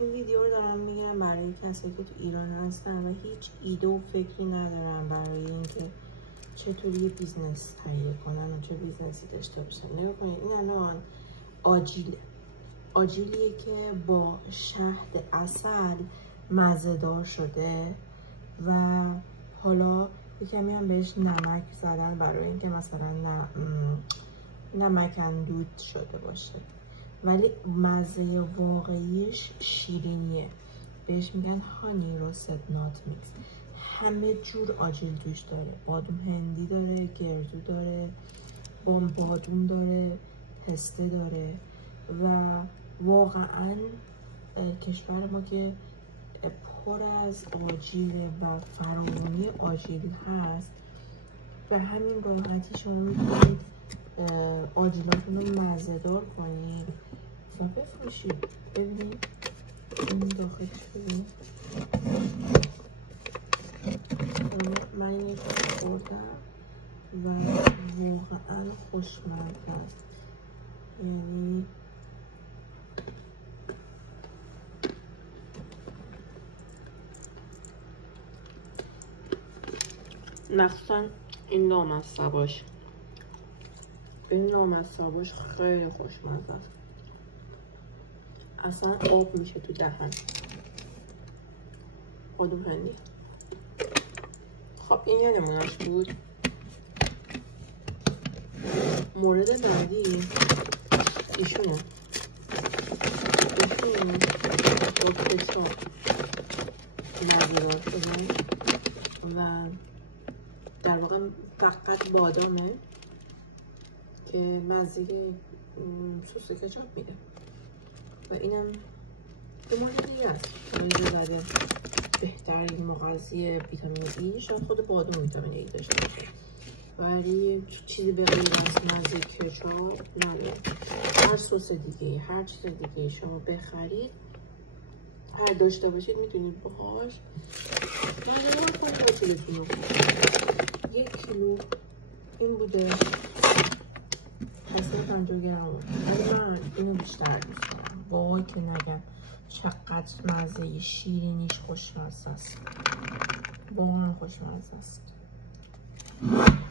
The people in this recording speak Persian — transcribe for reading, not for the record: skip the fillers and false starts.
این ویدیو رو دارم میگم برای کسایی که تو ایران هستن و هیچ ایده و فکری ندارن برای اینکه چطوری بیزنس تهیه کنن و چه بیزنسی داشته باشن. نگاه کنید این الان آجیلیه که با شهد عسل مزه‌دار شده و حالا کمی هم بهش نمک زدن برای اینکه مثلا نمک اندود شده باشه، ولی مزه واقعیش شیرینیه. بهش میگن هانی روستد نات میکس. همه جور آجیل توش داره، بادوم هندی داره، گردو داره، بادوم داره، پسته داره و واقعا کشور ما که پر از آجیل و فراوانی آجیل هست، به همین راحتی شما میتونید آجیلاتون رو مزه‌دار کنید و بفروشید. ببینید این داخلش ببینید. من این یکی خوردم و واقعا خوشمزه است. یعنی مخصوصا این لامصباش خیلی خوشمزه است. اصلا آب میشه تو دهن. بادوم هندی. خب این یادمونش بود. مورد بعدی ایشونه با کچاپ مزه‌دار شدن و در واقع فقط بادامه که مزه سس کچاپ میده و اینم یه مورد دیگه است که اینجا زده بهترین مغذی ویتامین ای. شاید خود بادام ویتامین ای داشته باشه ولی چیزی به غیر از مزه کچاپ نداره. هر سس دیگه، هر چیز دیگه شما بخرید، هر داشته باشید، میتونید باهاش مزه‌دار کنید آجیلتون رو. 1 کیلو این بوده 50 گرم، ولی من اینو بیشتر دوست دارم. وای که نگم چقدر مزه شیرینیش خوشمزه است، واقعا خوشمزه است.